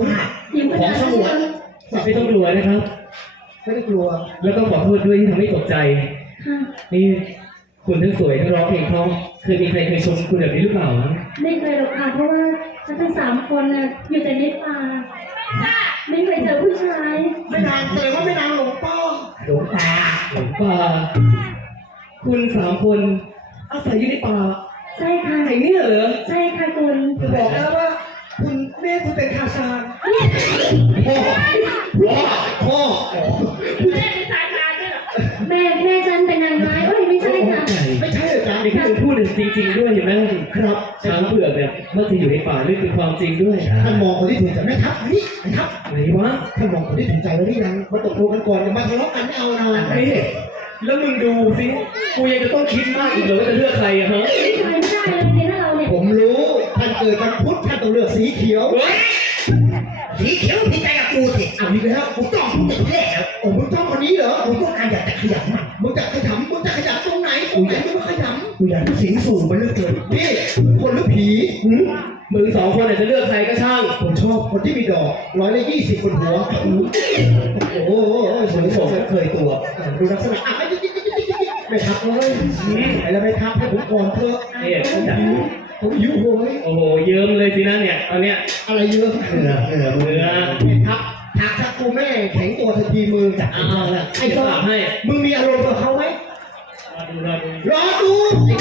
ว่าของสมุนไม่ต้องกลัวนะครับ ไม่ได้กลัว แล้วต้องขอโทษด้วยที่ทำให้ตกใจนี่คุณทั้งสวยทั้งร้องเพลงเพราะเคยมีใครเคยชมคุณแบบนี้หรือเปล่าไม่เคยหรอกค่ะเพราะว่าฉันทั้งสามคนน่ะอยู่แต่ในป่าไม่เคยเจอผู้ชายไม่นานแสดงว่าไม่นานหลงป้อหลงตาหลงป่าคุณสามคนอาศัยอยู่ในป่าใช่ค่ะไหนเนี่ยเหรอใช่ค่ะคุณจะบอกแล้วว่า คุณแม่คุณเป็นคาซานพ่อพ่อพ่อแม่แม่ฉันเป็นนางไม้เอ้ยไม่ใช่ค่ะ ไม่ใช่เหรอจ๊ะนี่คือพูดถึงจริง ๆ ด้วยเห็นไหมครับช้างเผือกเนี่ยเมื่อจะอยู่ในป่านี่เป็นความจริงด้วยท่านมองคนที่ถูกใจไหมครับนี่นะครับไหนวะท่านมองคนที่ถูกใจแล้วหรือยังมาตกลงกันก่อนอย่ามาทะเลาะกันไม่เอานะเฮ้ยแล้วมึงดูสิกูยังจะต้องคิดมากอีกเหรอว่าจะเลือกใครอะฮะผู้ชายไม่ได้เลย เกิดวันพุธท่านต้องเลือกสีเขียวเฮ้ยสีเขียวพี่ใจกับกูสิเอาอีกแล้วกูต้องมึงจะแย่โอ้มึงต้องคนนี้เหรอกูต้องการอยากจะขยันมันมึงจะขยันมึงจะขยันตรงไหนกูอยากจะมาขยันกูอยากจะสิงสูงไปเรื่อยเกินนี่คนหรือผีหืมมึงสองคนอาจจะเลือกใครก็ช่าง ผมชอบคนที่มีดอกร้อยละยี่สิบบนหัว โอ้โหสวยสวยเคยตัว ดูลักษณะอะไม่ทักเลยไอ้แล้วไม่ทักให้ผมก่อนเถอะ เนี่ยผมอยาก ผมหิวโหยโอ้โห เยิ้มเลยสินะเนี่ยตอนเนี้ย อะไรเยอะเหนือเหนือเนื้อทักทักทักกูแม่แข็งตัวทันทีมือจะเอาละไอ้จะสฝาลักบให้ มึงมีอารมณ์กับเขาไหมรอดูรอดูรอดู